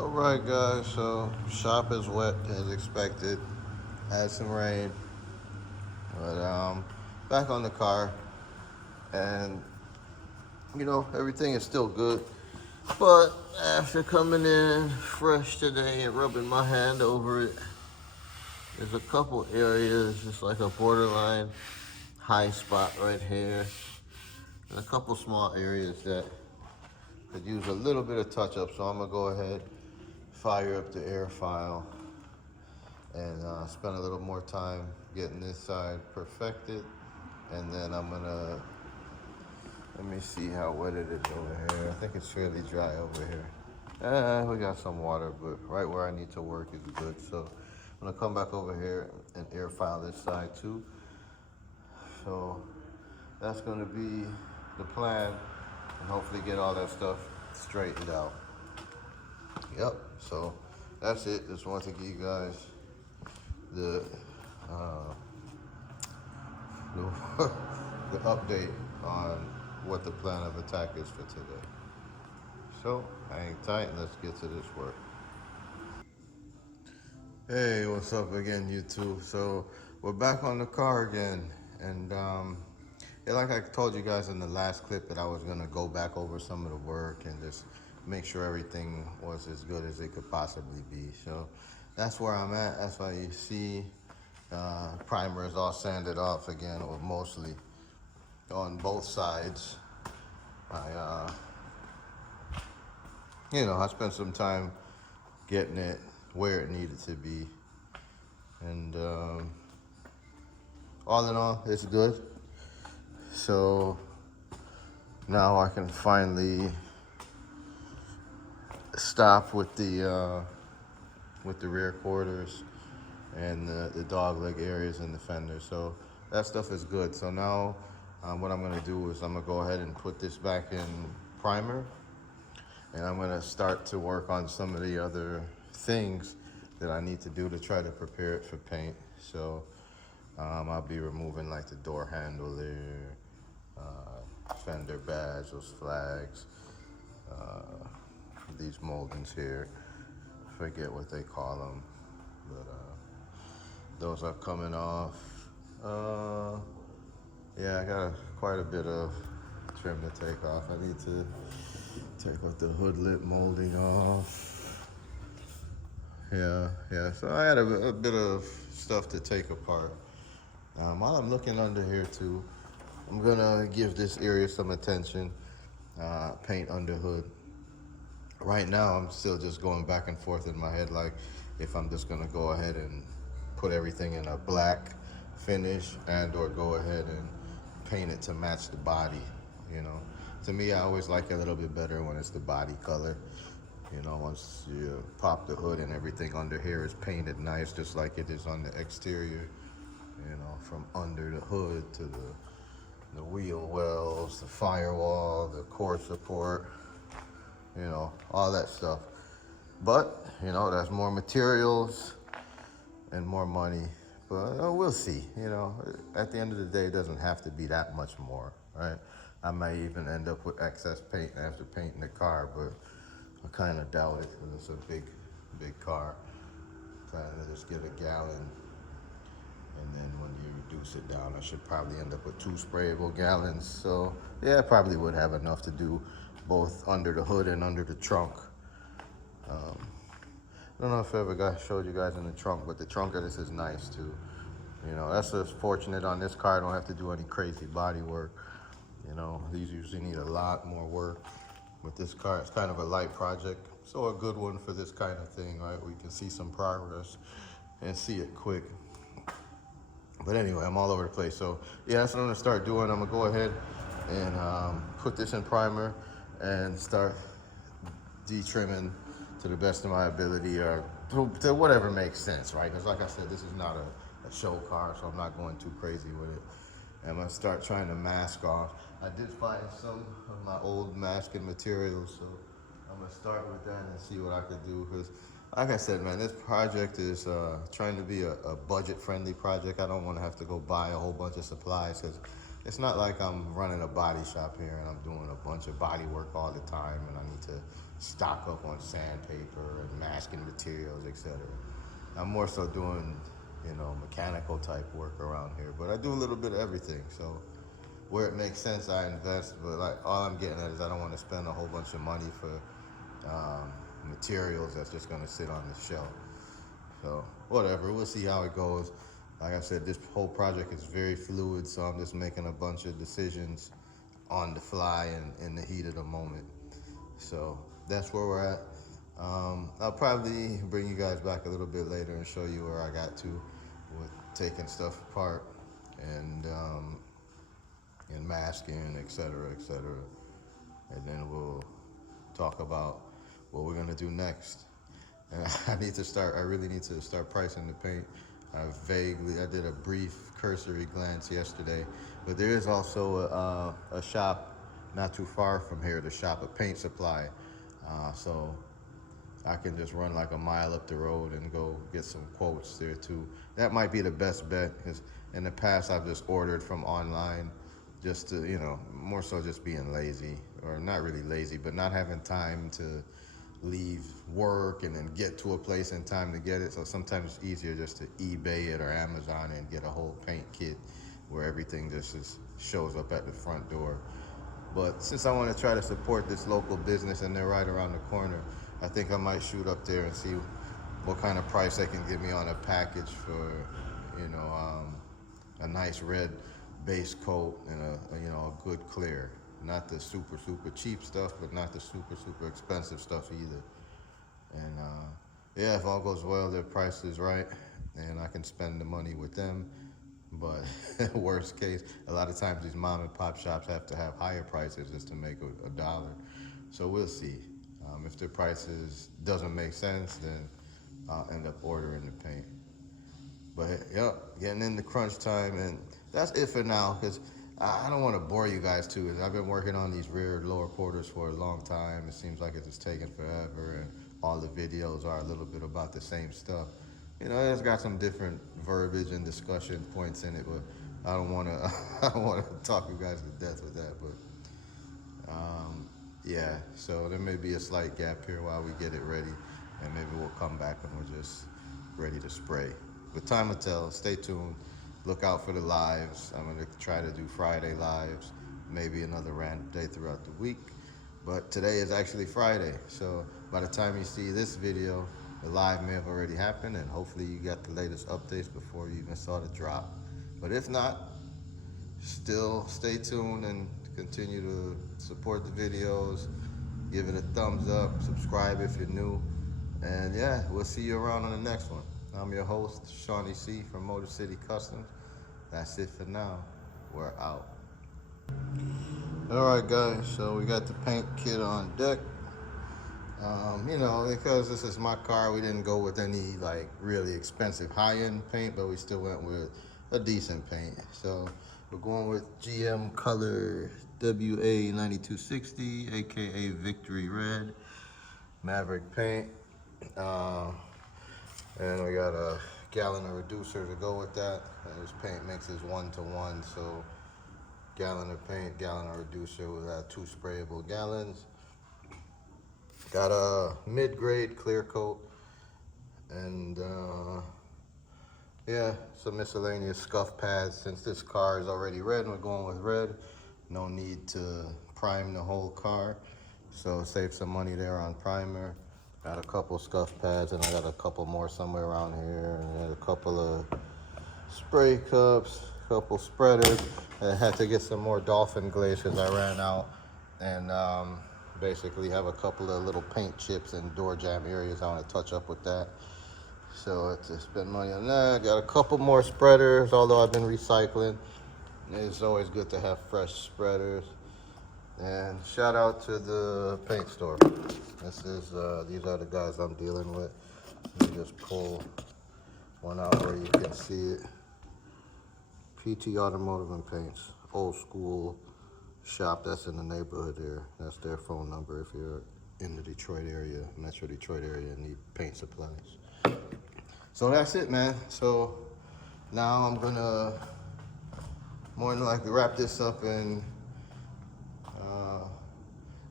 Alright guys, so shop is wet as expected. Had some rain. But back on the car and everything is still good. But after coming in fresh today and rubbing my hand over it, there's a couple areas, just like a borderline high spot right here. And a couple small areas that could use a little bit of touch up. So I'm gonna go ahead, fire up the air file and spend a little more time getting this side perfected. And then let me see how wet it is over here. I think it's fairly dry over here. We got some water, but right where I need to work is good. So I'm gonna come back over here and air file this side too. So that's gonna be the plan, and hopefully get all that stuff straightened out. Yep, so that's it. Just wanted to give you guys the the update on what the plan of attack is for today. So hang tight and let's get to this work. Hey, what's up again, YouTube? So we're back on the car again, and yeah, like I told you guys in the last clip that I was gonna go back over some of the work and just make sure everything was as good as it could possibly be. So that's where I'm at. That's why you see primer is all sanded off again, or mostly on both sides. I spent some time getting it where it needed to be, and all in all, it's good. So now I can finally stop with the rear quarters and the dog leg areas in the fender. So that stuff is good. So now what I'm gonna do is I'm gonna go ahead and put this back in primer, and I'm gonna start to work on some of the other things that I need to do to try to prepare it for paint. So I'll be removing like the door handle there, fender badge, those flags, these moldings here. Forget what they call them, but those are coming off. Yeah, I got quite a bit of trim to take off. I need to take off the hood lip molding off. Yeah. So I had a bit of stuff to take apart. While I'm looking under here too, I'm gonna give this area some attention. Paint under hood. Right now, I'm still just going back and forth in my head, like if I'm just gonna go ahead and put everything in a black finish, and or go ahead and paint it to match the body. To me, I always like it a little bit better when it's the body color. Once you pop the hood and everything under here is painted nice, just like it is on the exterior. From under the hood to the wheel wells, the firewall, the core support, all that stuff. But, that's more materials and more money. But we'll see. At the end of the day, it doesn't have to be that much more, right? I might even end up with excess paint after painting the car, but I kind of doubt it because it's a big car. Trying to just get a gallon, and then when you reduce it down, I should probably end up with 2 sprayable gallons. So yeah, I probably would have enough to do both under the hood and under the trunk. I don't know if I ever showed you guys in the trunk, but the trunk of this is nice too. That's just fortunate on this car. I don't have to do any crazy body work. These usually need a lot more work. With this car, it's kind of a light project, so a good one for this kind of thing, right? We can see some progress and see it quick. But anyway, I'm all over the place. So yeah, that's what I'm gonna start doing. I'm gonna go ahead and put this in primer and start de-trimming to the best of my ability, or to whatever makes sense, right? Because like I said, this is not a show car, so I'm not going too crazy with it. I'm gonna start trying to mask off. I did find some of my old masking materials, so I'm gonna start with that and see what I can do. Because like I said, man, this project is trying to be a budget-friendly project. I don't want to have to go buy a whole bunch of supplies, because it's not like I'm running a body shop here and I'm doing a bunch of body work all the time and I need to stock up on sandpaper and masking materials, etc. I'm more so doing, mechanical type work around here, but I do a little bit of everything. So where it makes sense, I invest. But like all I'm getting at is I don't want to spend a whole bunch of money for materials that's just gonna sit on the shelf. So whatever, we'll see how it goes. Like I said, this whole project is very fluid, so I'm just making a bunch of decisions on the fly and in the heat of the moment. So that's where we're at. I'll probably bring you guys back a little bit later and show you where I got to with taking stuff apart and masking, etc., etc. And then we'll talk about what we're gonna do next. And I really need to start pricing the paint. I did a brief cursory glance yesterday, but there is also a shop not too far from here, the shop of paint supply. So I can just run like a mile up the road and go get some quotes there too. That might be the best bet, because in the past I've just ordered from online just to, more so just being lazy, or not really lazy, but not having time to leave work and then get to a place in time to get it. So sometimes it's easier just to eBay it or Amazon and get a whole paint kit where everything just shows up at the front door. But since I want to try to support this local business and they're right around the corner, I think I might shoot up there and see what kind of price they can give me on a package for, a nice red base coat and a good clear. Not the super cheap stuff, but not the super expensive stuff either. And yeah, if all goes well, their price is right, and I can spend the money with them. But worst case, a lot of times these mom and pop shops have to have higher prices just to make a dollar. So we'll see. If their prices doesn't make sense, then I'll end up ordering the paint. But yep, getting into crunch time, and that's it for now, because I don't want to bore you guys too. I've been working on these rear lower quarters for a long time. It seems like it's just taking forever, and all the videos are a little bit about the same stuff. It's got some different verbiage and discussion points in it, but I don't want to I don't want to talk you guys to death with that. But yeah, so there may be a slight gap here while we get it ready, and maybe we'll come back and we're just ready to spray. But time will tell. Stay tuned. Look out for the lives. I'm going to try to do Friday lives, maybe another random day throughout the week. But today is actually Friday, so by the time you see this video, the live may have already happened, and hopefully you got the latest updates before you even saw the drop. But if not, still stay tuned and continue to support the videos. Give it a thumbs up, subscribe if you're new, and yeah, we'll see you around on the next one. I'm your host, Shawnee C. from Motor City Customs. That's it for now. We're out. All right, guys, so we got the paint kit on deck. Because this is my car, we didn't go with any like really expensive high-end paint, but we still went with a decent paint. So we're going with GM Color WA9260, aka Victory Red, Maverick paint. And we got a gallon of reducer to go with that. This paint mixes 1-to-1, so gallon of paint, gallon of reducer. We'll have 2 sprayable gallons. Got a mid-grade clear coat, and yeah, some miscellaneous scuff pads. Since this car is already red and we're going with red, no need to prime the whole car, so save some money there on primer. Got a couple scuff pads, and I got a couple more somewhere around here, and a couple of spray cups, a couple spreaders. I had to get some more dolphin glaze because I ran out, and basically have a couple of little paint chips and door jam areas I want to touch up with that. So to spend money on that. Got a couple more spreaders, although I've been recycling. It's always good to have fresh spreaders. And shout out to the paint store. These are the guys I'm dealing with. Let me just pull one out where you can see it. PT Automotive and Paints, old school shop that's in the neighborhood here. That's their phone number if you're in the Detroit area, Metro Detroit area, and need paint supplies. So that's it, man. So now I'm gonna more than likely wrap this up and uh,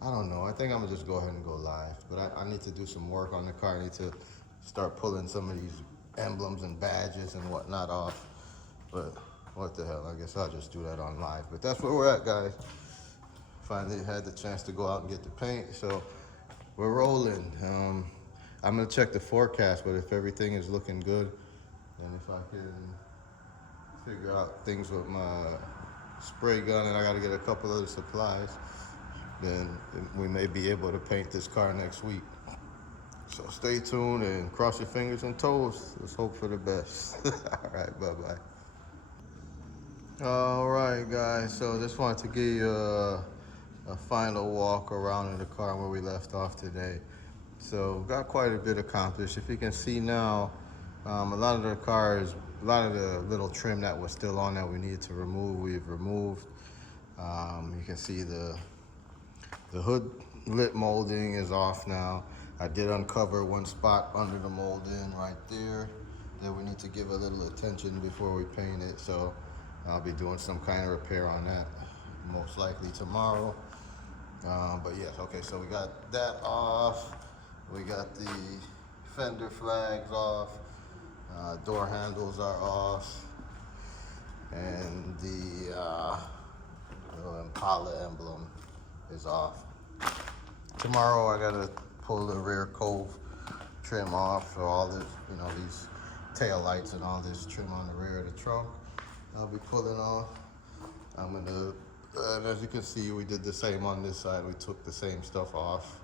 I don't know. I think I'm gonna just go ahead and go live. But I need to do some work on the car. I need to start pulling some of these emblems and badges and whatnot off. But what the hell? I guess I'll just do that on live. But that's where we're at, guys. Finally had the chance to go out and get the paint, so we're rolling. I'm gonna check the forecast, but if everything is looking good, and if I can figure out things with my spray gun, and I gotta get a couple other supplies, then we may be able to paint this car next week. So stay tuned and cross your fingers and toes. Let's hope for the best. All right, bye-bye. All right, guys, so just wanted to give you a final walk around in the car where we left off today. So got quite a bit accomplished. If you can see now, a lot of the cars, a lot of the little trim that was still on that we needed to remove, we've removed. You can see the hood lip molding is off now. I did uncover one spot under the molding right there that we need to give a little attention before we paint it. So I'll be doing some kind of repair on that, most likely tomorrow. But yes, okay, so we got that off. We got the fender flags off. Door handles are off. And the Impala emblem is off. Tomorrow I gotta pull the rear cove trim off. So all this, these tail lights and all this trim on the rear of the trunk, I'll be pulling off. I'm gonna, and as you can see, we did the same on this side. We took the same stuff off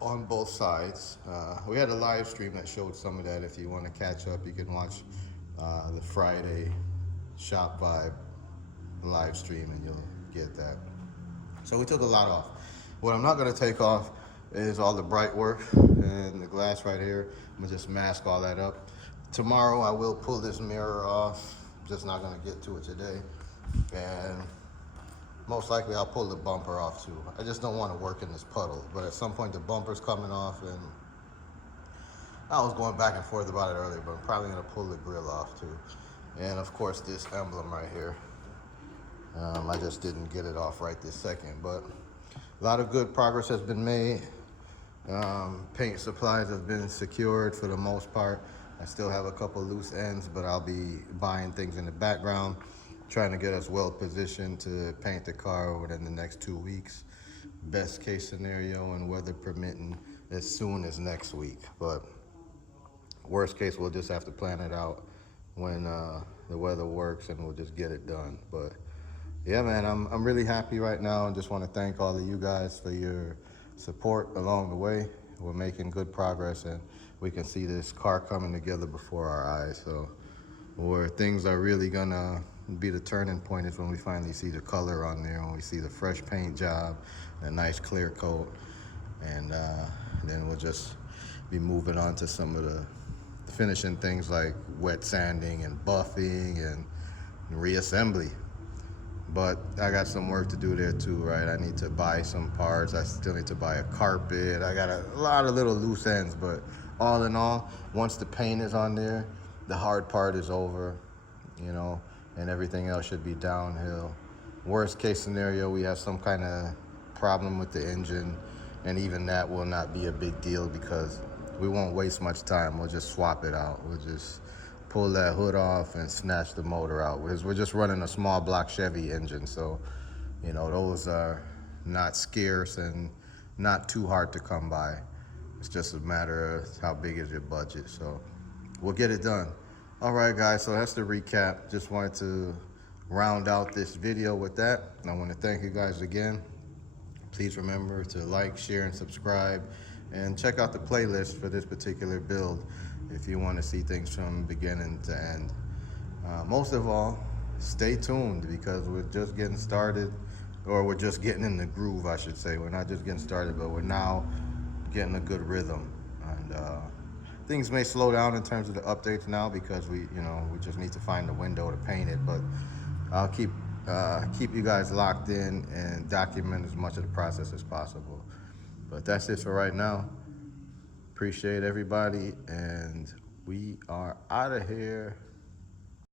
on both sides. We had a live stream that showed some of that. If you want to catch up, you can watch the Friday Shop Vibe live stream and you'll get that. So we took a lot off. What I'm not gonna take off is all the bright work and the glass right here. I'm gonna just mask all that up. Tomorrow I will pull this mirror off. I'm just not gonna get to it today. And most likely I'll pull the bumper off too. I just don't want to work in this puddle. But at some point the bumper's coming off, and I was going back and forth about it earlier, but I'm probably gonna pull the grill off too. And of course this emblem right here. I just didn't get it off right this second, but a lot of good progress has been made. Paint supplies have been secured for the most part. I still have a couple loose ends, but I'll be buying things in the background, trying to get us well positioned to paint the car within the next 2 weeks. Best case scenario, and weather permitting, as soon as next week. But worst case, we'll just have to plan it out when the weather works, and we'll just get it done. But yeah, man, I'm really happy right now, and just want to thank all of you guys for your support along the way. We're making good progress, and we can see this car coming together before our eyes. So where things are really gonna be the turning point is when we finally see the color on there, when we see the fresh paint job, a nice clear coat, and then we'll just be moving on to some of the finishing things like wet sanding and buffing and reassembly. But I got some work to do there too, right? I need to buy some parts. I still need to buy a carpet. I got a lot of little loose ends, but all in all, once the paint is on there, the hard part is over, and everything else should be downhill. Worst case scenario, we have some kind of problem with the engine, and even that will not be a big deal because we won't waste much time. We'll just swap it out. We'll just pull that hood off and snatch the motor out. Because we're just running a small block Chevy engine, so those are not scarce and not too hard to come by. It's just a matter of how big is your budget. So we'll get it done. All right, guys, so that's the recap. Just wanted to round out this video with that. And I want to thank you guys again. Please remember to like, share, and subscribe, and check out the playlist for this particular build if you want to see things from beginning to end. Most of all, stay tuned, because we're just getting started, or we're just getting in the groove, I should say. We're not just getting started, but we're now getting a good rhythm. And things may slow down in terms of the updates now because we just need to find the window to paint it. But I'll keep you guys locked in and document as much of the process as possible. But that's it for right now. Appreciate everybody, and we are out of here.